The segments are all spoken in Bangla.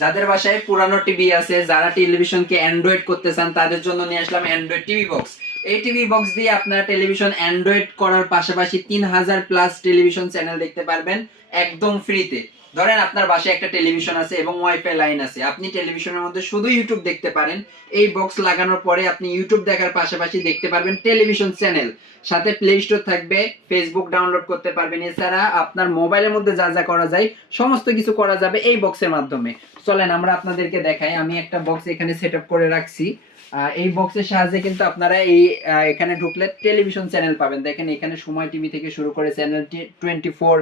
যাদের বাসায় পুরানো টিভি আছে, যারা টেলিভিশনকে অ্যান্ড্রয়েড করতে চান, তাদের জন্য নিয়ে আসলাম অ্যান্ড্রয়েড টিভি বক্স। এই টিভি বক্স দিয়ে আপনারা টেলিভিশন অ্যান্ড্রয়েড করার পাশাপাশি 3000 প্লাস টেলিভিশন চ্যানেল দেখতে পারবেন একদম ফ্রিতে। ধরেন আপনার বাসায় একটা টেলিভিশন আছে এবং ওয়াইফাই লাইন আছে, আপনি টেলিভিশনের মধ্যে শুধু ইউটিউব দেখতে পারেন। এই বক্স লাগানোর পরে আপনি ইউটিউব দেখার পাশাপাশি দেখতে পারবেন টেলিভিশন চ্যানেল, সাথে প্লে স্টোর থাকবে, ফেসবুক ডাউনলোড করতে পারবেন। এছাড়া আপনার মোবাইলের মধ্যে যা যা করা যায় সমস্ত কিছু করা যাবে এই বক্সের মাধ্যমে। চলেন আমরা আপনাদেরকে দেখাই। আমি একটা বক্স এখানে সেট আপ করে রাখছি। এই বক্সের সাহায্যে কিন্তু আপনারা এই এখানে ঢুকলে টেলিভিশন চ্যানেল পাবেন। দেখেন এখানে সময় টিভি থেকে শুরু করে চ্যানেল 24,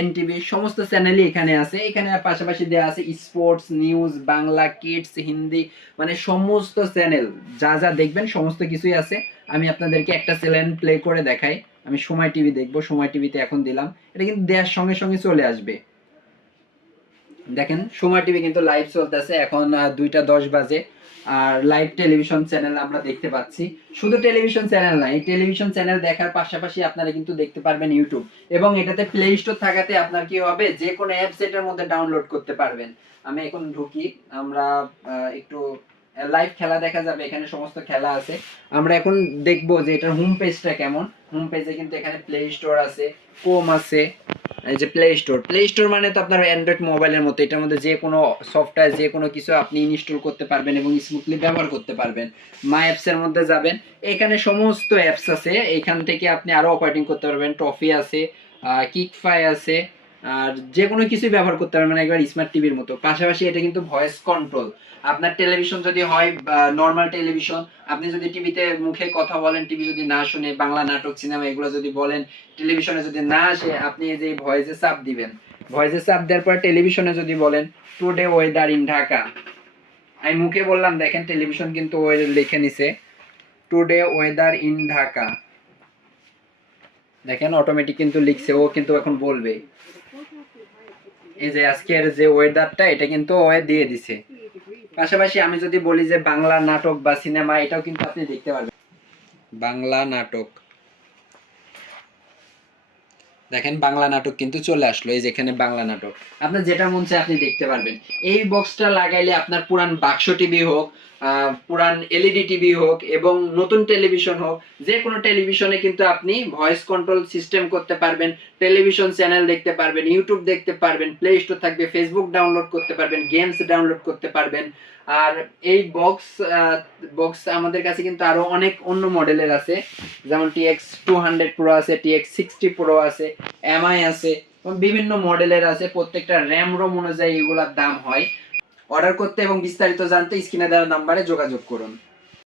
এনটিভি, সমস্ত চ্যানেলই এখানে আছে। এখানে পাশাপাশি দেওয়া আছে sports, news, Bangla, kids, Hindi, মানে সমস্ত চ্যানেল যা যা দেখবেন সমস্ত কিছুই আছে। আমি আপনাদেরকে একটা চ্যানেল প্লে করে দেখাই। আমি সময় টিভি দেখবো, সময় টিভিতে এখন দিলাম, এটা কিন্তু দেওয়ার সঙ্গে সঙ্গে চলে আসবে। দেখেন সময় টিভি কিন্তু লাইভ চলতেছে এখন 2টা 10 বাজে। আর লাইভ টেলিভিশন চ্যানেল আমরা দেখতে পাচ্ছি। শুধু টেলিভিশন চ্যানেল না, এই টেলিভিশন চ্যানেল দেখার পাশাপাশি আপনারা কিন্তু দেখতে পারবেন ইউটিউব, এবং এটাতে প্লে স্টোর থাকাতে আপনার কি হবে, যে কোনো অ্যাপস এটার মধ্যে ডাউনলোড করতে পারবেন। আমি এখন ঢুকি, আমরা একটু লাইভ খেলা দেখা যাবে, এখানে সমস্ত খেলা আছে। আমরা এখন দেখবো যে এটার হোম পেজটা কেমন। হোম পেজে কিন্তু এখানে প্লে স্টোর আছে, ক্রোম আছে, এই যে প্লে স্টোর। প্লে স্টোর মানে তো আপনার অ্যান্ড্রয়েড মোবাইলের মতো, এটার মধ্যে যে কোনো সফটওয়্যার, যে কোনো কিছু আপনি ইনস্টল করতে পারবেন এবং স্মুথলি ব্যবহার করতে পারবেন। মাই অ্যাপস এর মধ্যে যাবেন, এখানে সমস্ত অ্যাপস আছে, এখান থেকে আপনি আরো অপারেটিং করতে পারবেন। টফি আছে, কিকফাই আছে, আর যে কোনো কিছুই ব্যবহার করতে পারবেন, মানে একবার স্মার্ট টিভির মতো। পাশাপাশি এটা কিন্তু ভয়েস কন্ট্রোল। আপনার টেলিভিশন যদি হয় নর্মাল টেলিভিশন, আপনি যদি টিভিতে মুখে কথা বলেন, টিভি যদি না শুনে, বাংলা নাটক, সিনেমা এগুলো যদি বলেন, টেলিভিশনে যদি না আসে, আপনি এই যে ভয়েসে চাপ দিবেন। ভয়েসে চাপ দেওয়ার পর টেলিভিশনে যদি বলেন টুডে ওয়েদার ইন ঢাকা, আমি মুখে বললাম, দেখেন টেলিভিশন কিন্তু লিখে নিছে টুডে ওয়েদার ইন ঢাকা। দেখেন অটোমেটিক কিন্তু লিখছে, ও কিন্তু এখন বলবে এই যে আজকের যে ওয়েদারটা, এটা কিন্তু ও দিয়ে দিছে। পাশাপাশি আমি যদি বলি যে বাংলা নাটক বা সিনেমা, এটাও কিন্তু আপনি দেখতে পারবেন। বাংলা নাটক, দেখেন বাংলা নাটক কিন্তু চলে আসলো, এই যেখানে বাংলা নাটক। আপনার যেটা মন চায় আপনি দেখতে পারবেন। এই বক্সটা লাগাইলে আপনার পুরান বাক্স টিভি হোক, পুরান এলইডি টিভি হোক এবং নতুন টেলিভিশন হোক, যে কোনো টেলিভিশনে কিন্তু আপনি ভয়েস কন্ট্রোল সিস্টেম করতে পারবেন, টেলিভিশন চ্যানেল দেখতে পারবেন, ইউটিউব দেখতে পারবেন, প্লে স্টোর থাকবে, ফেসবুক ডাউনলোড করতে পারবেন, গেমস ডাউনলোড করতে পারবেন। আর এই বক্স আমাদের কাছে কিন্তু আরো অনেক অন্য মডেলের আছে, যেমন TX200 Pro আছে, TX60 Pro আছে, এমআই আছে, বিভিন্ন মডেলের আছে। প্রত্যেকটা র্যাম রোম অনুযায়ী এগুলোর দাম হয়। অর্ডার করতে এবং বিস্তারিত জানতে স্ক্রিনে দেওয়া নাম্বারে যোগাযোগ করুন।